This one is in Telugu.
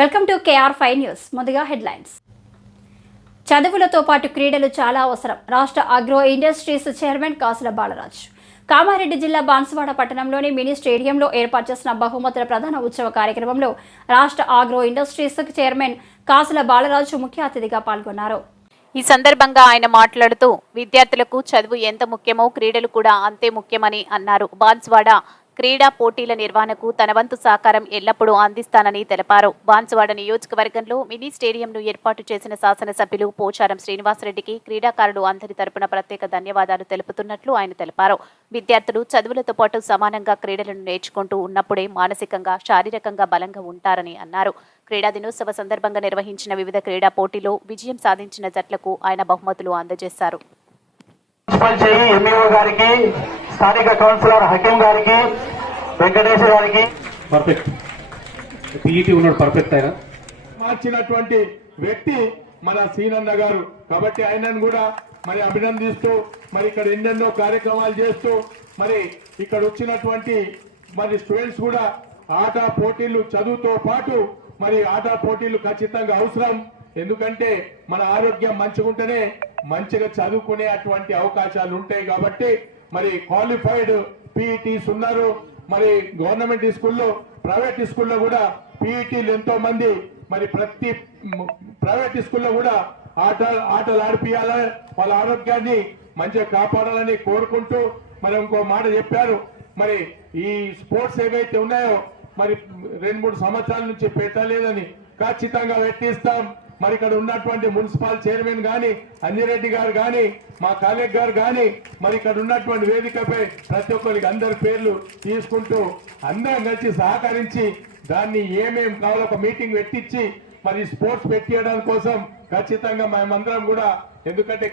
Welcome to KR five news ముందుగా హెడ్లైన్స్. చదువులతో పాటు క్రీడలు చాలా అవసరం రాష్ట్ర అగ్రో ఇండస్ట్రీస్ చైర్మన్ కాసుల బాలరాజ్. కామారెడ్డి జిల్లా బాన్సువాడ పట్టణంలోని మినీ స్టేడియంలో ఏర్పాటు చేసిన బహుమతుల ప్రధాన ఉత్సవ కార్యక్రమంలో రాష్ట్ర ఆగ్రో ఇండస్ట్రీస్ చైర్మన్ కాసుల బాలరాజు ముఖ్య అతిథిగా పాల్గొన్నారు. ఈ సందర్భంగా ఆయన మాట్లాడుతూ విద్యార్థులకు చదువు ఎంత ముఖ్యమో క్రీడలు కూడా అంతే ముఖ్యమని అన్నారు. బాన్స్వాడ క్రీడా పోటీల నిర్వహణకు తన వంతు సహకారం ఎల్లప్పుడూ అందిస్తానని తెలిపారు. బాన్సువాడ నియోజకవర్గంలో మినీ స్టేడియంను ఏర్పాటు చేసిన శాసనసభ్యులు పోచారం శ్రీనివాసరెడ్డికి క్రీడాకారులు అందరి తరపున ప్రత్యేక ధన్యవాదాలు తెలుపుతున్నట్లు ఆయన తెలిపారు. విద్యార్థులు చదువులతో పాటు సమానంగా క్రీడలను నేర్చుకుంటూ ఉన్నప్పుడే మానసికంగా శారీరకంగా బలంగా ఉంటారని అన్నారు. క్రీడా దినోత్సవ సందర్భంగా నిర్వహించిన వివిధ క్రీడా పోటీలో విజయం సాధించిన జట్లకు ఆయన బహుమతులు అందజేశారు. స్థానిక కౌన్సిలర్ హకీం గారికి వెంకటేశ్వర గారికి. పర్ఫెక్ట్ పీఈటీ ఉన్నాడు పర్ఫెక్ట్ ఆయన. మార్చినటువంటి వ్యక్తి మన సీనన్న గారు. కాబట్టి ఆయనను కూడా మరి అభినందిస్తూ మరి ఇక్కడ ఎన్నెన్నో కార్యక్రమాలు చేస్తూ మరి ఇక్కడ వచ్చినటువంటి మరి స్టూడెంట్స్ కూడా ఆట పోటీలు చదువుతో పాటు మరి ఆట పోటీలు ఖచ్చితంగా అవసరం. ఎందుకంటే మన ఆరోగ్యం మంచిగా ఉంటేనే మంచిగా చదువుకునే అటువంటి అవకాశాలు ఉంటాయి కాబట్టి మరి క్వాలిఫైడ్ పీఈటీస్ ఉన్నారు మరి గవర్నమెంట్ స్కూల్లో ప్రైవేట్ స్కూల్లో కూడా పీఈటీలు ఎంతో మంది. మరి ప్రతి ప్రైవేట్ స్కూల్లో కూడా ఆట ఆటలు ఆడిపియాలి. వాళ్ళ ఆరోగ్యాన్ని మంచిగా కాపాడాలని కోరుకుంటూ మరి ఇంకో మాట చెప్పారు. మరి ఈ స్పోర్ట్స్ ఏవైతే ఉన్నాయో మరి రెండు మూడు సంవత్సరాల నుంచి పెట్టలేదని ఖచ్చితంగా వెట్టిస్తాం మరి ఇక్కడ ఉన్నటువంటి మున్సిపల్ చైర్మన్ గాని అన్నిరెడ్డి గారు గాని మా కాలేజ్ గారు గాని మరి ఇక్కడ ఉన్నటువంటి వేదికపై ప్రతి ఒక్కరికి అందరి పేర్లు తీసుకుంటూ అందరం కలిసి సహకరించి దాన్ని ఏమేం కావాలో ఒక మీటింగ్ పెట్టించి మరి స్పోర్ట్స్ పెట్టియడం కోసం ఖచ్చితంగా మేమందరం కూడా ఎందుకంటే